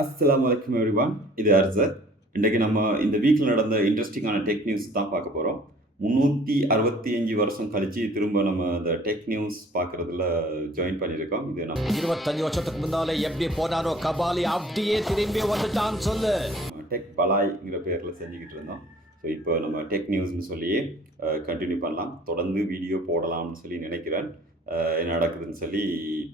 அஸ்ஸலாமு அலைக்கும் எவ்ரிவான் இது அர்சத் இன்றைக்கு நம்ம இந்த வீக்கில் நடந்த இன்ட்ரெஸ்டிங்கான டெக் நியூஸ் தான் பார்க்க போகிறோம் முந்நூற்றி அறுபத்தி அஞ்சு வருஷம் கழிச்சு திரும்ப நம்ம இந்த டெக் நியூஸ் பார்க்குறதுல ஜாயின் பண்ணியிருக்கோம். இது நம்ம இருபத்தஞ்சு வருஷத்துக்கு முன்னாலே எப்படி போனாரோ கபாலி அப்படியே திரும்பி வந்துட்டான்னு சொல்லு. டெக் பலாய்ங்கிற பேரில் செஞ்சுக்கிட்டு இருந்தோம். ஸோ இப்போ நம்ம டெக் நியூஸ்னு சொல்லியே கண்டினியூ பண்ணலாம். தொடர்ந்து வீடியோ போடலாம்னு சொல்லி நினைக்கிறேன். என்ன நடக்குதுன்னு சொல்லி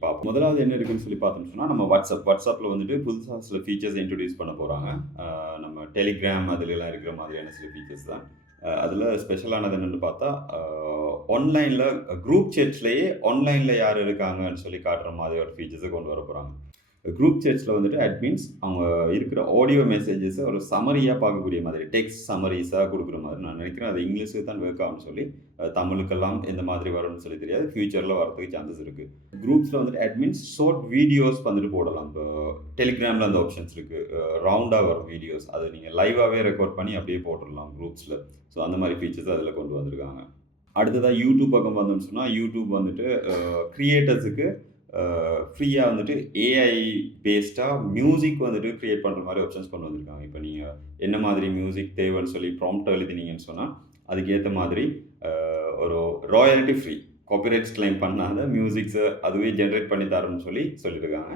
பார்ப்போம் முதலாவது என்ன இருக்குன்னு சொல்லி பார்த்தோம்னு சொன்னால் நம்ம வாட்ஸ்அப் வாட்ஸ்அப்பில் வந்துட்டு புதுசாக சில ஃபீச்சர்ஸ் இன்ட்ரடியூஸ் பண்ண போகிறாங்க நம்ம டெலிகிராம் அதுலலாம் இருக்கிற மாதிரியான சில ஃபீச்சர்ஸ் தான். அதில் ஸ்பெஷலானது என்னென்னு பார்த்தா ஆன்லைனில் குரூப் சேட்ஸ்லேயே ஆன்லைனில் யார் இருக்காங்கன்னு சொல்லி காட்டுற மாதிரி ஒரு ஃபீச்சர்ஸை கொண்டு வர போகிறாங்க குரூப் சேட்ஸில் வந்துட்டு அட்மின்ஸ் அவங்க இருக்கிற ஆடியோ மெசேஜஸை ஒரு சமரியாக பார்க்கக்கூடிய மாதிரி டெக்ஸ்ட் சமரிஸாக கொடுக்குற மாதிரி. நான் நினைக்கிறேன் அது இங்கிலீஷுக்கு தான் ஒர்க் ஆகும்னு சொல்லி தமிழுக்கெல்லாம் எந்த மாதிரி வரும்னு சொல்லி தெரியாது. ஃப்யூச்சரில் வரதுக்கு சான்சஸ் இருக்குது குரூப்ஸில் வந்துட்டு அட்மின்ஸ் ஷார்ட் வீடியோஸ் வந்துட்டு போடலாம். இப்போ டெலிகிராமில் அந்த ஆப்ஷன்ஸ் இருக்குது ரவுண்டாக வரும் வீடியோஸ் அதை நீங்கள் லைவாகவே ரெக்கார்ட் பண்ணி அப்படியே போட்டுடலாம் குரூப்ஸில் ஸோ அந்த மாதிரி ஃபீச்சர்ஸ் அதில் கொண்டு வந்திருக்காங்க. அடுத்ததாக யூடியூப் பக்கம் வந்தோம்னு சொன்னால் யூடியூப் வந்துட்டு க்ரியேட்டர்ஸுக்கு ஃப்ரீயாக வந்துட்டு ஏஐ பேஸ்டாக மியூசிக் வந்துட்டு க்ரியேட் பண்ணுற மாதிரி ஆப்ஷன்ஸ் கொண்டு வந்திருக்காங்க. இப்போ நீங்கள் என்ன மாதிரி மியூசிக் தேவைன்னு சொல்லி ப்ராம்ப்ட் எழுதினீங்கன்னு சொன்னால் அதுக்கேற்ற மாதிரி ஒரு ராயல்ட்டி ஃப்ரீ காப்பிரைட்ஸ் கிளைம் பண்ணாத மியூசிக்ஸை அதுவே ஜென்ரேட் பண்ணி தரோம்னு சொல்லி சொல்லியிருக்காங்க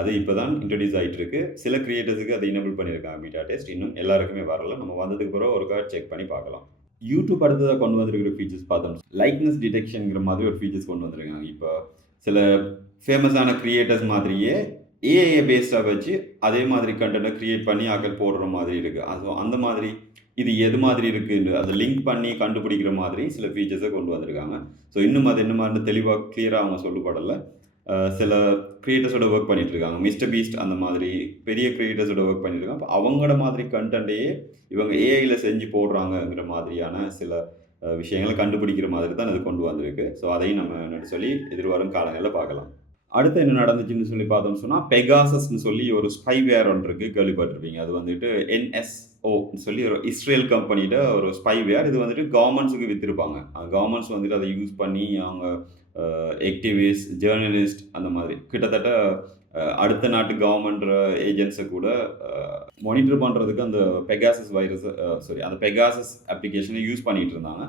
அது இப்போ தான் இன்ட்ரடியூஸ் ஆகிட்டு இருக்கு சில கிரியேட்டர்ஸுக்கு அதை இனபிள் பண்ணியிருக்காங்க பீட்டா டெஸ்ட் இன்னும் எல்லாருக்குமே வரல. நம்ம வந்ததுக்கு பிறகு ஒரு கார்டு செக் பண்ணி பார்க்கலாம். யூடியூப் அடுத்ததாக கொண்டு வந்திருக்கிற ஃபீச்சர்ஸ் பார்த்தோம் லைக்னஸ் டிடெக்ஷனுங்கிற மாதிரி ஒரு ஃபீச்சர்ஸ் கொண்டு வந்திருக்காங்க. இப்போ சில ஃபேமஸான க்ரியேட்டர்ஸ் மாதிரியே ஏஐ பேஸ்டாக வச்சு அதே மாதிரி கண்டென்ட்டை க்ரியேட் பண்ணி ஆக்கள் போடுற மாதிரி இருக்குது அது அந்த மாதிரி இது எது மாதிரி இருக்குன்னு அதை லிங்க் பண்ணி கண்டுபிடிக்கிற மாதிரி சில ஃபீச்சர்ஸை கொண்டு வந்திருக்காங்க. ஸோ இன்னும் அது என்ன மாதிரி தெளிவாக கிளியராக அவங்க சொல்லப்படலை சில க்ரியேட்டர்ஸோட ஒர்க் பண்ணிட்டு இருக்காங்க. மிஸ்டர் பீஸ்ட் அந்த மாதிரி பெரிய க்ரியேட்டர்ஸோட ஒர்க் பண்ணியிருக்காங்க அப்போ அவங்களோட மாதிரி கண்டென்ட்டையே இவங்க ஏஐயில் செஞ்சு போடுறாங்கங்கிற மாதிரியான சில விஷயங்களை கண்டுபிடிக்கிற மாதிரி தான் இது கொண்டு வந்திருக்கு. ஸோ அதையும் நம்ம என்னன்னு சொல்லி எதிர்வரும் காலங்களில் பார்க்கலாம். அடுத்து என்ன நடந்துச்சுன்னு சொல்லி பார்த்தோம்னு சொன்னால் பெகாசஸ்னு சொல்லி ஒரு ஸ்பைவேர் ஒன்று இருக்குது கேள்விப்பட்டிருப்பீங்க. அது வந்துட்டு என்எஸ்ஓன்னு சொல்லி ஒரு இஸ்ரேல் கம்பெனியோட ஒரு ஸ்பைவேர் இது வந்துட்டு கவர்மெண்ட்ஸுக்கு விற்றுருப்பாங்க கவர்மெண்ட்ஸ் வந்துட்டு அதை யூஸ் பண்ணி அவங்க ஆக்டிவிஸ்ட் ஜேர்னலிஸ்ட் அந்த மாதிரி கிட்டத்தட்ட அடுத்த நாட்டு கவர்மெண்ட் ஏஜென்ட்ஸை கூட மானிட்டர் பண்ணுறதுக்கு அந்த பெகாசஸ் வைரஸ் சாரி அந்த பெகாசஸ் அப்ளிகேஷனை யூஸ் பண்ணிட்டு இருந்தாங்க.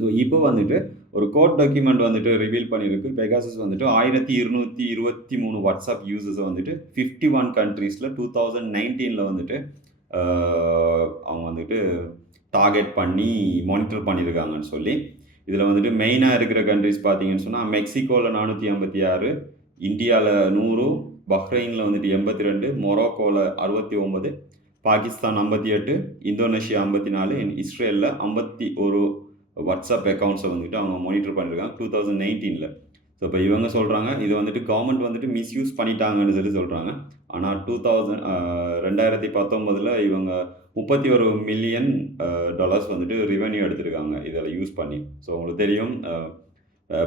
ஸோ இப்போ வந்துட்டு ஒரு கோட் டாக்குமெண்ட் வந்துட்டு ரிவீல் பண்ணியிருக்கு பெகாசஸ் வந்துட்டு ஆயிரத்தி இருநூற்றி இருபத்தி மூணு வாட்ஸ்அப் யூசர்ஸை வந்துட்டு ஃபிஃப்டி ஒன் கண்ட்ரீஸில் டூ தௌசண்ட் நைன்டீனில் வந்துட்டு அவங்க வந்துட்டு டார்கெட் பண்ணி மானிட்டர் பண்ணியிருக்காங்கன்னு சொல்லி. இதில் வந்துட்டு மெயினாக இருக்கிற கண்ட்ரிஸ் பார்த்தீங்கன்னு சொன்னால் மெக்சிகோவில் நானூற்றி ஐம்பத்தி ஆறு இந்தியாவில் நூறு பஹ்ரைனில் வந்துட்டு எண்பத்தி ரெண்டு மொரோக்கோவில் அறுபத்தி ஒம்பது பாகிஸ்தான் ஐம்பத்தி எட்டு இந்தோனேஷியா ஐம்பத்தி நாலு இஸ்ரேலில் ஐம்பத்தி ஒரு வாட்ஸ்அப் அக்கௌண்ட்ஸை வந்துட்டு அவங்க மானிட்டர் பண்ணியிருக்காங்க டூ தௌசண்ட் நைன்டீனில் ஸோ இப்போ இவங்க சொல்கிறாங்க இது வந்துட்டு கவர்மெண்ட் வந்துட்டு மிஸ்யூஸ் பண்ணிட்டாங்கன்னு சொல்லி சொல்கிறாங்க ஆனால் டூ தௌசண்ட் ரெண்டாயிரத்தி பத்தொம்பதில் இவங்க முப்பத்தி ஒரு மில்லியன் டாலர்ஸ் வந்துட்டு ரிவென்யூ எடுத்திருக்காங்க இதில் யூஸ் பண்ணி. ஸோ உங்களுக்கு தெரியும்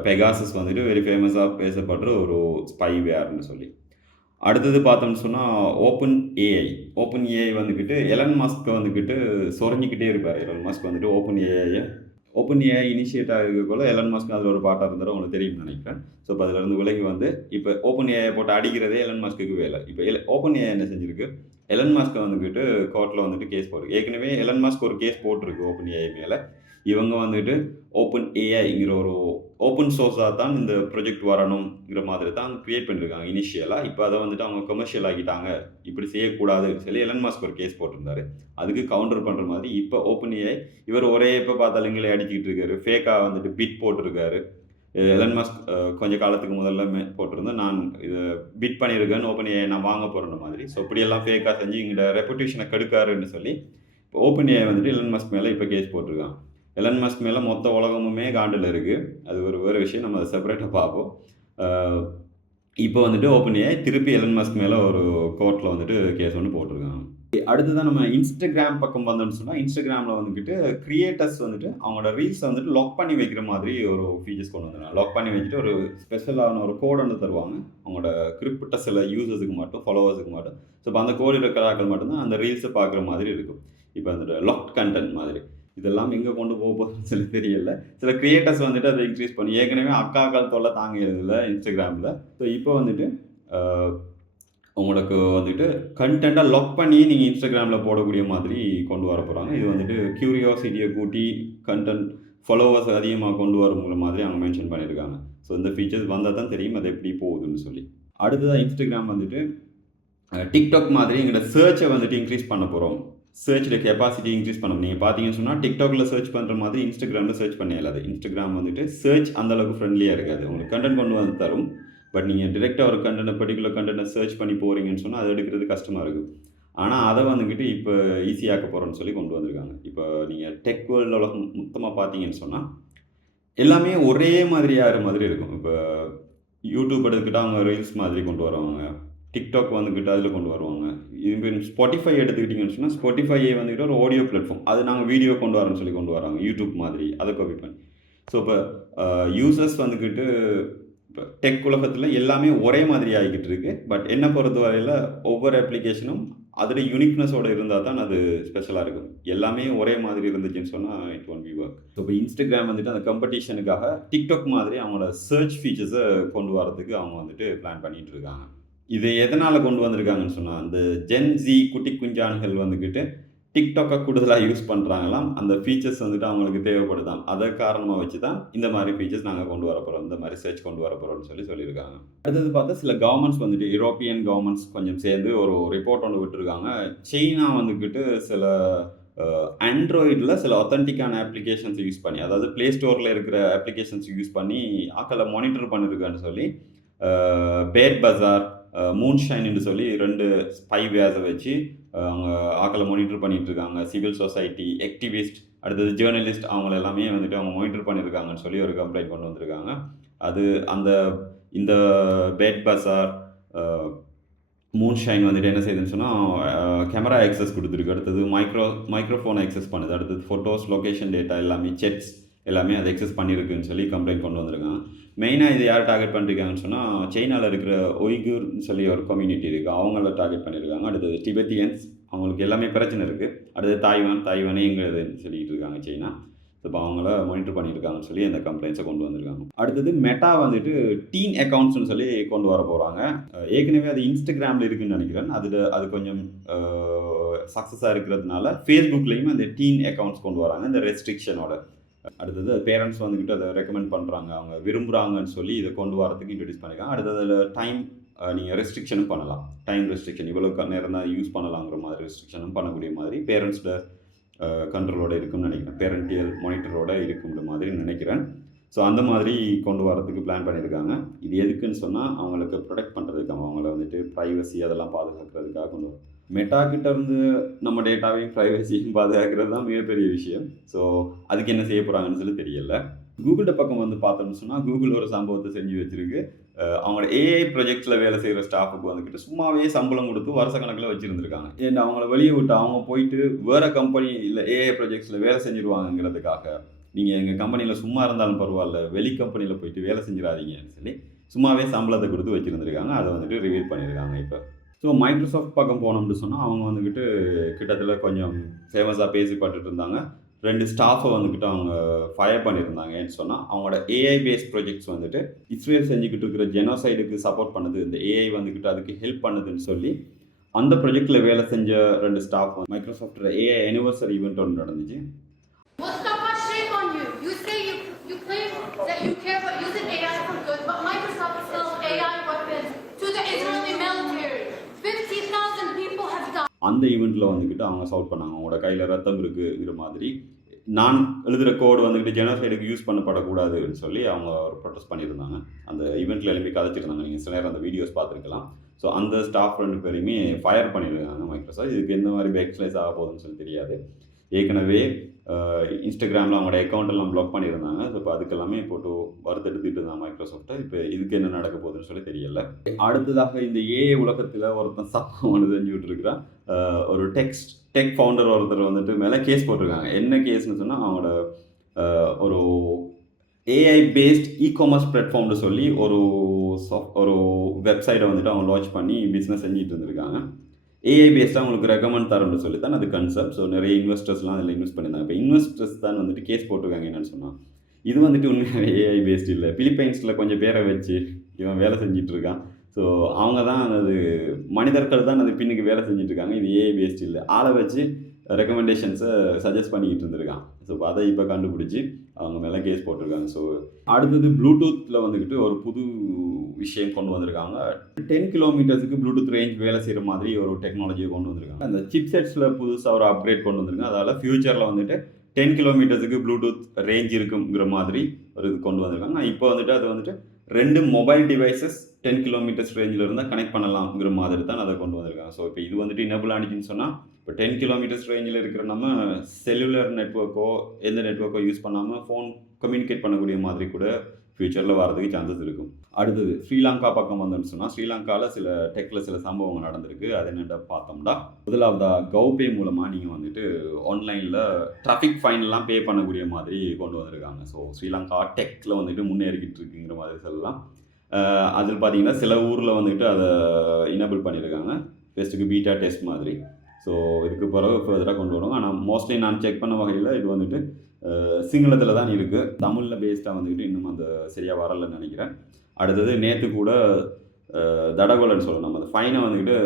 பெகாசஸ் வந்துட்டு வெரி ஃபேமஸாக பேசப்படுற ஒரு ஸ்பைவேர்னு சொல்லி. அடுத்தது பார்த்தோம்னு சொன்னால் ஓப்பன் ஏஐ ஓப்பன் ஏஐ வந்துக்கிட்டு எலன் மாஸ்க்கு வந்துக்கிட்டு சொரிஞ்சிக்கிட்டே இருப்பார். எலன் மாஸ்க் வந்துட்டு ஓப்பன் ஏஐயை ஓப்பன் ஏஐ இனிஷியேட் ஆகிருக்கோல எலன் மாஸ்க் அதில் ஒரு பாட்டாக இருந்தாலும் உங்களுக்கு தெரியும்னு நினைக்கிறேன். ஸோ இப்போ அதிலிருந்து விலகி வந்து இப்போ ஓப்பன் ஏஐ போட்டு அடிக்கிறதே எலன் மாஸ்க்கு வேலை. இப்போ எல ஓப்பன் ஏஐ என்ன செஞ்சிருக்கு? எலன் மாஸ்க்கை வந்துக்கிட்டு கோர்ட்டில் வந்துட்டு கேஸ் போட்டிருக்கு ஏற்கனவே எலன் மாஸ்க் ஒரு கேஸ் போட்டிருக்கு ஓப்பன் ஏஐ மேலே. இவங்க வந்துட்டு ஓப்பன் ஏஐங்கிற ஒரு ஓப்பன் சோர்ஸாக தான் இந்த ப்ரொஜெக்ட் வரணுங்கிற மாதிரி தான் க்ரியேட் பண்ணியிருக்காங்க இனிஷியலாக இப்போ அதை வந்துட்டு அவங்க கமர்ஷியல் ஆகிட்டாங்க இப்படி செய்யக்கூடாது சொல்லி எலன் மாஸ்க் ஒரு கேஸ் போட்டிருந்தாரு. அதுக்கு கவுண்டர் பண்ணுற மாதிரி இப்போ ஓப்பன் ஏஐ இவர் ஒரே இப்போ பார்த்தாலும் எங்களை அடிச்சுக்கிட்டு இருக்காரு. ஃபேக்காக வந்துட்டு பிட் போட்டிருக்காரு. எலன் மாஸ்க் கொஞ்சம் காலத்துக்கு முதல்ல போட்டிருந்தேன் நான் இதை பிட் பண்ணியிருக்கேன்னு ஓப்பன் ஏஐ நான் வாங்க போகிறேன் மாதிரி. ஸோ இப்படியெல்லாம் ஃபேக்காக செஞ்சு எங்களோட ரெப்புடேஷனை கெடுக்காருன்னு சொல்லி இப்போ ஓப்பன் ஏஐ வந்துட்டு எலன் மாஸ்க் மேலே இப்போ கேஸ் போட்டிருக்கான். எலன் மஸ்க் மேலே மொத்த உலகமுமே காண்டில் இருக்குது அது ஒரு வேறு விஷயம். நம்ம அதை செப்பரேட்டாக பார்ப்போம். இப்போ வந்துட்டு ஓப்பன் ஏஐ திருப்பி எலன் மஸ்க் மேலே ஒரு கோர்ட்டில் வந்துட்டு கேஸ் ஒன்று போட்டிருக்காங்க. அடுத்ததான் நம்ம இன்ஸ்டாகிராம் பக்கம் வந்தோம்னு சொன்னால் இன்ஸ்டாகிராமில் வந்துக்கிட்டு கிரியேட்டர்ஸ் வந்துட்டு அவங்களோட ரீல்ஸை வந்துட்டு லாக் பண்ணி வைக்கிற மாதிரி ஒரு ஃபீச்சர்ஸ் கொண்டு வந்துருக்காங்க. லாக் பண்ணி வச்சுட்டு ஒரு ஸ்பெஷலான ஒரு கோட் ஒன்று தருவாங்க. அவங்களோட குறிப்பிட்ட சில யூசர்ஸுக்கு மட்டும் ஃபாலோவர்ஸுக்கு மட்டும். ஸோ இப்போ அந்த கோடு இருக்கிற ஆட்கள் மட்டும்தான் அந்த ரீல்ஸை பார்க்குற மாதிரி இருக்கும். இப்போ அந்த லாக்ட் கண்டென்ட் மாதிரி. இதெல்லாம் எங்கே கொண்டு போக போகுதுன்னு சொல்லி தெரியல. சில கிரியேட்டர்ஸ் வந்துட்டு அதை இன்க்ரீஸ் பண்ணி ஏற்கனவே அக்காக்கள் தொல்லை தாங்கிறதில்ல இன்ஸ்டாகிராமில். ஸோ இப்போ வந்துட்டு உங்களுக்கு வந்துட்டு கண்டென்ட்டாக லொக் பண்ணி நீங்கள் இன்ஸ்டாகிராமில் போடக்கூடிய மாதிரி கொண்டு வர போகிறாங்க இது வந்துட்டு க்யூரியாசிட்டியை கூட்டி கண்டென்ட் ஃபாலோவர்ஸ் அதிகமாக கொண்டு வருங்கிற மாதிரி அவங்க மென்ஷன் பண்ணியிருக்காங்க. ஸோ இந்த ஃபீச்சர்ஸ் வந்தால் தான் தெரியும் அது எப்படி போகுதுன்னு சொல்லி. அடுத்ததாக இன்ஸ்டாகிராம் வந்துட்டு டிக்டாக் மாதிரி எங்களோட சர்ச்சை வந்துட்டு இன்க்ரீஸ் பண்ண போகிறோம் சர்ச்சில் கெப்பாசிட்டி இன்க்ரீஸ் பண்ண நீங்கள் பார்த்தீங்கன்னு சொன்னால் டிக்டாக்ல சர்ச் பண்ணுற மாதிரி இன்ஸ்டாகிராமில் சர்ச் பண்ண இயலாது. இன்ஸ்டாகிராம் வந்துட்டு சர்ச் அந்தளவுக்கு ஃப்ரெண்ட்லியாக இருக்காது. உங்களுக்கு கண்டென்ட் கொண்டு வந்து தரும். பட் நீங்கள் டிரெக்டாக ஒரு கண்டென்ட் பர்டிகுலர் கண்டென்ட்டை சர்ச் பண்ணி போகிறீங்கன்னு சொன்னால் அது எடுக்கிறது கஷ்டமாக இருக்கும். ஆனால் அதை வந்துக்கிட்டு இப்போ ஈஸியாக்க போகிறோன்னு சொல்லி கொண்டு வந்திருக்காங்க. இப்போ நீங்கள் டெக் வேர்ல்டு உலகம் மொத்தமாக பார்த்தீங்கன்னு சொன்னால் எல்லாமே ஒரே மாதிரியாக மாதிரி இருக்கும். இப்போ யூடியூப் எடுத்துக்கிட்டால் அவங்க ரீல்ஸ் மாதிரி கொண்டு வருவாங்க. டிக்டாக் வந்துக்கிட்டு அதில் கொண்டு வருவாங்க. இது ஸ்பாட்டிஃபை எடுத்துக்கிட்டிங்கன்னு சொன்னால் ஸ்பாட்டிஃபையே வந்துக்கிட்டு ஒரு ஆடியோ பிளாட்ஃபார்ம் அது நாங்கள் வீடியோ கொண்டு வரோம்னு சொல்லி கொண்டு வராங்க. யூடியூப் மாதிரி. அதை காப்பி பண்ணி. ஸோ இப்போ யூசர்ஸ் வந்துக்கிட்டு இப்போ டெக் உலகத்தில் எல்லாமே ஒரே மாதிரி ஆகிக்கிட்டு இருக்கு. பட் என்ன பொறுத்த வரையில் ஒவ்வொரு அப்ளிகேஷனும் அதோட யூனிக்னஸோடு இருந்தால் தான் அது ஸ்பெஷலாக இருக்கும். எல்லாமே ஒரே மாதிரி இருந்துச்சுன்னு சொன்னால் it won be work so இப்போ இன்ஸ்டாகிராம் வந்துட்டு அந்த காம்படிஷனுக்காக டிக்டாக் மாதிரி அவங்களோட சர்ச் ஃபீச்சர்ஸை கொண்டு வரதுக்கு அவங்க வந்துட்டு பிளான் பண்ணிகிட்டு இருக்காங்க. இது எதனால் கொண்டு வந்திருக்காங்கன்னு சொன்னால் அந்த ஜென்ஜி குட்டி குஞ்சான்கள் வந்துக்கிட்டு டிக்டாக்கை கூடுதலாக யூஸ் பண்ணுறாங்களாம் அந்த ஃபீச்சர்ஸ் வந்துட்டு அவங்களுக்கு தேவைப்படுதாம். அதை காரணமாக வச்சு தான் இந்த மாதிரி ஃபீச்சர்ஸ் நாங்கள் கொண்டு வர போகிறோம் இந்த மாதிரி சர்ச் கொண்டு வர போகிறோம்னு சொல்லி சொல்லியிருக்காங்க. அடுத்தது பார்த்தா சில கவர்மெண்ட்ஸ் வந்துட்டு யூரோப்பியன் கவர்மெண்ட்ஸ் கொஞ்சம் சேர்ந்து ஒரு ரிப்போர்ட் ஒன்று விட்டுருக்காங்க. சைனா வந்துக்கிட்டு சில ஆண்ட்ராய்டில் சில ஒத்தன்டிக்கான அப்ளிகேஷன்ஸ் யூஸ் பண்ணி அதாவது ப்ளே ஸ்டோரில் இருக்கிற அப்ளிகேஷன்ஸ் யூஸ் பண்ணி ஆக்களை மானிட்டர் பண்ணியிருக்கான்னு சொல்லி பேட் பஜார் மூன்ஷைன்னு சொல்லி ரெண்டு ஸ்பை வேஸை வச்சு அவங்க ஆக்களை மானிட்டர் பண்ணிகிட்டு இருக்காங்க. சிவில் சொசைட்டி ஆக்டிவிஸ்ட் அடுத்தது ஜேர்னலிஸ்ட் அவங்கள எல்லாமே வந்துட்டு அவங்க மானிட்டர் பண்ணியிருக்காங்கன்னு சொல்லி ஒரு கம்ப்ளைண்ட் கொண்டு வந்திருக்காங்க. அது அந்த இந்த பேட் பசார் மூன்ஷைன் வந்துட்டு என்ன செய்யுதுன்னு சொன்னால் கேமரா ஆக்சஸ் கொடுத்துருக்கு. அடுத்தது மைக்ரோ மைக்ரோஃபோன் ஆக்சஸ் பண்ணுது. அடுத்தது ஃபோட்டோஸ் லொக்கேஷன் டேட்டா எல்லாமே செட்ஸ் எல்லாமே அதை எக்ஸஸ் பண்ணியிருக்குன்னு சொல்லி கம்ப்ளைண்ட் கொண்டு வந்திருக்கான் மெயினாக இது யார் டார்கெட் பண்ணிருக்காங்கன்னு சொன்னால் சைனாவில் இருக்கிற ஒய்கூர்னு சொல்லி ஒரு கம்யூனிட்டி இருக்குது அவங்கள டார்கெட் பண்ணியிருக்காங்க. அடுத்தது டிபெத்தியன்ஸ் அவங்களுக்கு எல்லாமே பிரச்சனை இருக்குது அடுத்தது தாய்வான் தாய்வானேங்கிறதுன்னு சொல்லிட்டு இருக்காங்க சைனா. இப்போ அவங்கள மானிட்டர் பண்ணியிருக்காங்கன்னு சொல்லி அந்த கம்ப்ளைண்ட்ஸை கொண்டு வந்திருக்காங்க. அடுத்தது மெட்டா வந்துட்டு டீன் அக்கௌண்ட்ஸ்னு சொல்லி கொண்டு வர போகிறாங்க ஏற்கனவே அது இன்ஸ்டாகிராமில் இருக்குன்னு நினைக்கிறேன். அதில் அது கொஞ்சம் சக்ஸஸாக இருக்கிறதுனால ஃபேஸ்புக்லேயும் அந்த டீன் அக்கௌண்ட்ஸ் கொண்டு வராங்க. இந்த ரெஸ்ட்ரிக்ஷனோட அடுத்தது பேரண்ட்ஸ் வந்துக்கிட்டு அதை ரெக்கமெண்ட் பண்ணுறாங்க அவங்க விரும்புகிறாங்கன்னு சொல்லி இதை கொண்டு வரதுக்கு இன்ட்ரடியூஸ் பண்ணியிருக்காங்க. அடுத்தது அதில் டைம் நீங்கள் ரெஸ்ட்ரிக்ஷனும் பண்ணலாம். டைம் ரெஸ்ட்ரிக்ஷன் இவ்வளோ நேரம் தான் யூஸ் பண்ணலாங்கிற மாதிரி ரெஸ்ட்ரிக்ஷனும் பண்ணக்கூடிய மாதிரி பேரண்ட்ஸோட கண்ட்ரோலோட இருக்கும்னு நினைக்கிறேன். பேரண்டியல் மானிட்டரோட இருக்குங்கிற மாதிரி நினைக்கிறேன். ஸோ அந்த மாதிரி கொண்டு வரதுக்கு பிளான் பண்ணியிருக்காங்க. இது எதுக்குன்னு சொன்னால் அவங்களுக்கு ப்ரொடெக்ட் பண்ணுறதுக்கு அவங்கள வந்துட்டு ப்ரைவசி அதெல்லாம் பாதுகாக்கிறதுக்காக கொண்டு வரும் மெட்டாக்கிட்ட இருந்து நம்ம டேட்டாவையும் ப்ரைவசியும் பாதுகாக்கிறது தான் மிகப்பெரிய விஷயம். ஸோ அதுக்கு என்ன செய்ய போகிறாங்கன்னு சொல்லி தெரியல. கூகுள்கிட்ட பக்கம் வந்து பார்த்தோம்னு சொன்னால் கூகுள் ஒரு சம்பவத்தை செஞ்சு வச்சிருக்கு. அவங்களோட ஏஐ ப்ரொஜெக்ட்ஸில் வேலை செய்கிற ஸ்டாஃபுக்கு வந்துக்கிட்டு சும்மாவே சம்பளம் கொடுத்து வருஷ கணக்கில் வச்சுருந்துருக்காங்க. ஏன்னா அவங்கள வெளியே விட்டு அவங்க போயிட்டு வேறு கம்பெனி இல்லை ஏஐ ப்ரொஜெக்ட்ஸில் வேலை செஞ்சுருவாங்கங்கிறதுக்காக நீங்கள் எங்கள் கம்பெனியில் சும்மா இருந்தாலும் பரவாயில்ல வெளி கம்பெனியில் போயிட்டு வேலை செஞ்சிடாதீங்கன்னு சொல்லி சும்மாவே சம்பளத்தை கொடுத்து வச்சுருந்துருக்காங்க. அதை வந்துட்டு ரிவீல் பண்ணியிருக்காங்க இப்போ. ஸோ மைக்ரோசாஃப்ட் பக்கம் போனோம்னு சொன்னால் அவங்க வந்துக்கிட்டு கிட்டத்தட்ட கொஞ்சம் ஃபேமஸாக பேசிப்பட்டுட்டு இருந்தாங்க ரெண்டு ஸ்டாஃபை வந்துக்கிட்டு அவங்க ஃபயர் பண்ணியிருந்தாங்கன்னு சொன்னால் அவங்களோட ஏஐ பேஸ்ட் ப்ராஜெக்ட்ஸ் வந்துட்டு இஸ்ரேல் செஞ்சுக்கிட்டு இருக்கிற ஜெனோசைடுக்கு சப்போர்ட் பண்ணுது இந்த ஏஐ வந்துக்கிட்டு அதுக்கு ஹெல்ப் பண்ணுதுன்னு சொல்லி அந்த ப்ராஜெக்டில் வேலை செஞ்ச ரெண்டு ஸ்டாஃப் மைக்ரோசாஃப்டோட ஏஐ அனிவர்சரி ஈவெண்ட் ஒன்று நடந்துச்சு. அந்த ஈவெண்ட்டில் வந்துக்கிட்டு அவங்க சவுட் பண்ணாங்க. அவங்களோட கையில் ரத்தம் இருக்குங்கிற மாதிரி. நான் எழுதுகிற கோடு வந்துக்கிட்டு ஜெனோசைடுக்கு யூஸ் பண்ணப்படக்கூடாதுன்னு சொல்லி அவங்க ஒரு ப்ரொட்டஸ்ட் பண்ணியிருந்தாங்க. அந்த ஈவெண்ட்டில் எழுப்பி கதைச்சிருந்தாங்க. நீங்கள் சில நேரம் அந்த வீடியோஸ் பார்த்துருக்கலாம். ஸோ அந்த ஸ்டாஃப் ரெண்டு பேரையுமே ஃபயர் பண்ணியிருக்காங்க மைக்ரோசாஃப்ட் இதுக்கு எந்த மாதிரி பேக்ஸ்லைஸ் ஆக போகுதுன்னு சொல்லி தெரியாது. ஏற்கனவே இன்ஸ்டாகிராமில் அவங்களோட அக்கௌண்ட்டெல்லாம் ப்ளாக் பண்ணியிருந்தாங்க. ஸோ இப்போ அதுக்கெல்லாமே போட்டு வறுத்தெடுத்துட்டு இருந்தாங்க மைக்ரோசாஃப்ட்டை இப்போ இதுக்கு என்ன நடக்க போகுதுன்னு சொல்லி தெரியல. அடுத்ததாக இந்த ஏஏ உலகத்தில் ஒருத்தன் சம்பவம் ஒன்று செஞ்சுட்டு இருக்கிறான். ஒரு டெக்ஸ்ட் டெக் ஃபவுண்டர் ஒருத்தர் வந்துட்டு மேலே கேஸ் போட்டிருக்காங்க. என்ன கேஸ்னு சொன்னால் அவங்களோட ஒரு ஏஐ பேஸ்ட் இ காமர்ஸ் பிளாட்ஃபார்ம்னு சொல்லி ஒரு சாஃப்ட் ஒரு வெப்சைட்டை வந்துட்டு அவங்க லான்ச் பண்ணி பிஸ்னஸ் செஞ்சுட்டு இருந்திருக்காங்க. ஏஐ பேஸ்டாக உங்களுக்கு ரெக்கமெண்ட் தரோம்னு சொல்லி தான் அது கன்செப்ட் ஸோ நிறைய இன்வெஸ்டர்ஸ்லாம் அதில் இன்வெஸ்ட் பண்ணியிருந்தாங்க. இப்போ இன்வெஸ்டர்ஸ் தான் வந்துட்டு கேஸ் போட்டிருக்காங்க என்னென்னு சொன்னால் இது வந்துட்டு உண்மையாக ஏஐ பேஸ்ட் இல்லை. பிலிப்பைன்ஸில் கொஞ்சம் பேரை வச்சு இவன் வேலை செஞ்சுட்டு இருக்கான். ஸோ அவங்க தான் அது மனிதர்கள் தான் அது பின்னுக்கு வேலை செஞ்சுட்டு இருக்காங்க. இது ஏஐ பேஸ்ட் இல்லை. ஆளை வச்சு ரெக்கமெண்டேஷன்ஸை சஜஸ்ட் பண்ணிக்கிட்டு இருந்திருக்கான். ஸோ அதை இப்போ கண்டுபிடிச்சி அவங்க மேலே கேஸ் போட்டிருக்காங்க. ஸோ அடுத்தது ப்ளூடூத்தில் வந்துக்கிட்டு ஒரு புது விஷயம் கொண்டு வந்திருக்காங்க. டென் கிலோமீட்டர்ஸுக்கு ப்ளூடூத் ரேஞ்ச் வேலை செய்கிற மாதிரி ஒரு டெக்னாலஜியை கொண்டு வந்திருக்காங்க. அந்த சிப் செட்ஸில் புதுசாக ஒரு அப்கிரேட் கொண்டு வந்திருக்காங்க. அதால் ஃப்யூச்சரில் வந்துட்டு டென் கிலோமீட்டர்ஸுக்கு ப்ளூடூத் ரேஞ்ச் இருக்குங்கிற மாதிரி ஒரு இது கொண்டு வந்திருக்காங்க. இப்போ வந்துட்டு அது வந்துட்டு ரெண்டு மொபைல் டிவைசஸ் டென் கிலோமீட்டர்ஸ் ரேஞ்சில் இருந்தால் கனெக்ட் பண்ணலாம்ங்கிற மாதிரி தான் அதை கொண்டு வந்திருக்காங்க. ஸோ இப்போ இது வந்துட்டு எனபிள் ஆனிச்சுன்னு சொன்னால் இப்போ டென் கிலோமீட்டர்ஸ் ரேஞ்சில் இருக்கிற நம்ம செல்லுலர் நெட்ஒர்க்கோ எந்த நெட்ஒர்க்கோ யூஸ் பண்ணாமல் ஃபோன் கம்யூனிகேட் பண்ணக்கூடிய மாதிரி கூட ஃப்யூச்சரில் வரதுக்கு சான்சஸ் இருக்கும். அடுத்தது ஸ்ரீலங்கா பக்கம் வந்தோம்னு சொன்னால் ஸ்ரீலங்காவில் சில டெக்கில் சில சம்பவங்கள் நடந்திருக்கு. அது என்னென்ன பார்த்தோம்னா முதலாவதாக கௌபே மூலமாக நீங்கள் வந்துட்டு ஆன்லைனில் டிராஃபிக் ஃபைன்லாம் பே பண்ணக்கூடிய மாதிரி கொண்டு வந்திருக்காங்க. ஸோ ஸ்ரீலங்கா டெக்கில் வந்துட்டு முன்னேறிக்கிட்டு இருக்குங்கிற மாதிரி சொல்லலாம். அதில் பார்த்தீங்கன்னா சில ஊரில் வந்துட்டு அதை இனபிள் பண்ணியிருக்காங்க ஃபெஸ்ட்டுக்கு பீட்டா டெஸ்ட் மாதிரி. ஸோ இதுக்கு பிறகு ஃபர்தராக கொண்டு வருவாங்க ஆனால் மோஸ்ட்லி நான் செக் பண்ண வகையில் இது வந்துட்டு சிங்களத்தில் தான் இருக்குது தமிழில் பேஸ்டாக வந்துக்கிட்டு இன்னும் அந்த சரியாக வரலைன்னு நினைக்கிறேன். அடுத்தது நேற்று கூட தடகோலன்னு சொல்லணும் நம்ம. அந்த ஃபைனை வந்துக்கிட்டு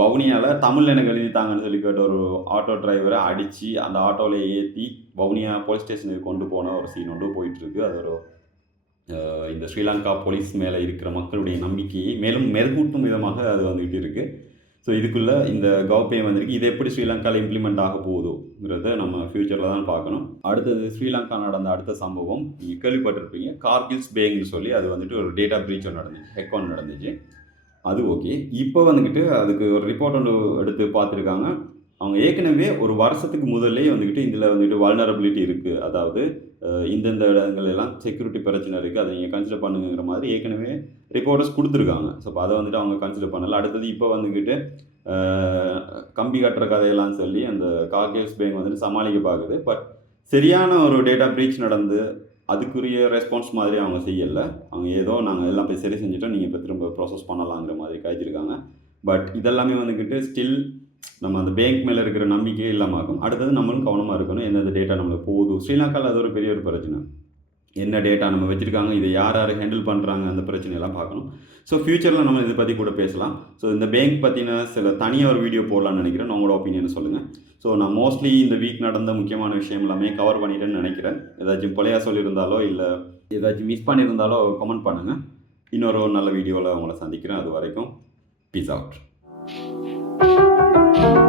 வவுனியாவில் தமிழில் எனக்கு எழுதித்தாங்கன்னு சொல்லி கேட்ட ஒரு ஆட்டோ டிரைவரை அடித்து அந்த ஆட்டோவில் ஏற்றி வவுனியா போலீஸ் ஸ்டேஷனுக்கு கொண்டு போன ஒரு சீன் ஒன்று போயிட்டுருக்கு. அது ஒரு இந்த ஸ்ரீலங்கா போலீஸ் மேலே இருக்கிற மக்களுடைய நம்பிக்கையை மேலும் மெருகூட்டும் விதமாக அது வந்துக்கிட்டு இருக்குது ஸோ இதுக்குள்ளே இந்த கௌபே வந்திருக்கு. இது எப்படி ஸ்ரீலங்காவில் இம்ப்ளிமெண்ட் ஆக போகுதுங்கிறத நம்ம ஃப்யூச்சரில் தான் பார்க்கணும். அடுத்தது ஸ்ரீலங்கா நடந்த அடுத்த சம்பவம் நீங்கள் கேள்விப்பட்டிருப்பீங்க. கார்கில்ஸ் பேங்க்னு சொல்லி அது வந்துட்டு ஒரு டேட்டா பிரீச் ஒன்று நடந்துச்சு ஹெக் ஒன்று நடந்துச்சு. அது ஓகே இப்போ வந்துக்கிட்டு அதுக்கு ஒரு ரிப்போர்ட் ஒன்று எடுத்து பார்த்துருக்காங்க. அவங்க ஏற்கனவே ஒரு வருஷத்துக்கு முதல்லே வந்துக்கிட்டு இதில் வந்துட்டு வல்னரபிலிட்டி இருக்குது அதாவது இந்தந்த இடங்கள் எல்லாம் செக்யூரிட்டி பிரச்சனை இருக்குது அதை நீங்கள் கன்சிடர் பண்ணுங்கிற மாதிரி ஏற்கனவே ரிப்போர்ட்டர்ஸ் கொடுத்துருக்காங்க. ஸோ அப்போ அதை வந்துட்டு அவங்க கன்சிடர் பண்ணலை. அடுத்தது இப்போ வந்துக்கிட்டு கம்பி கட்டுற கதையெல்லாம் சொல்லி அந்த கார்கேஸ் பேங்க் வந்துட்டு சமாளிக்க பார்க்குது பட் சரியான ஒரு டேட்டா ப்ரீச் நடந்து அதுக்குரிய ரெஸ்பான்ஸ் மாதிரி அவங்க செய்யலை. அவங்க ஏதோ நாங்கள் எல்லாம் போய் சரி செஞ்சுட்டோம். நீங்கள் இப்போ திரும்ப ப்ராசஸ் பண்ணலாங்கிற மாதிரி காய்ச்சிருக்காங்க பட் இதெல்லாமே வந்துக்கிட்டு ஸ்டில் நம்ம அந்த பேங்க் மேலே இருக்கிற நம்பிக்கையே இல்லாமல் அடுத்தது நம்மளும் கவனமாக இருக்கணும். எந்தெந்த டேட்டா நம்மளுக்கு போதும். ஸ்ரீலங்காவில் அது ஒரு பெரிய ஒரு பிரச்சனை. என்ன டேட்டா நம்ம வச்சுருக்காங்க இதை யார் யார் ஹேண்டில் பண்ணுறாங்க அந்த பிரச்சனையெல்லாம் பார்க்கணும். ஸோ ஃப்யூச்சரில் நம்ம இதை பற்றி கூட பேசலாம். ஸோ இந்த பேங்க் பற்றின சில தனியாக ஒரு வீடியோ போடலாம்னு நினைக்கிறேன். உங்களோட ஒப்பீனியன் சொல்லுங்கள் ஸோ நான் மோஸ்ட்லி இந்த வீக் நடந்த முக்கியமான விஷயம் எல்லாமே கவர் பண்ணிட்டேன்னு நினைக்கிறேன். ஏதாச்சும் பிழையா சொல்லியிருந்தாலோ இல்லை ஏதாச்சும் மிஸ் பண்ணியிருந்தாலோ கமெண்ட் பண்ணுங்கள் இன்னொரு நல்ல வீடியோவில் உங்களை சந்திக்கிறேன். அது வரைக்கும் பீஸ் அவுட் thank you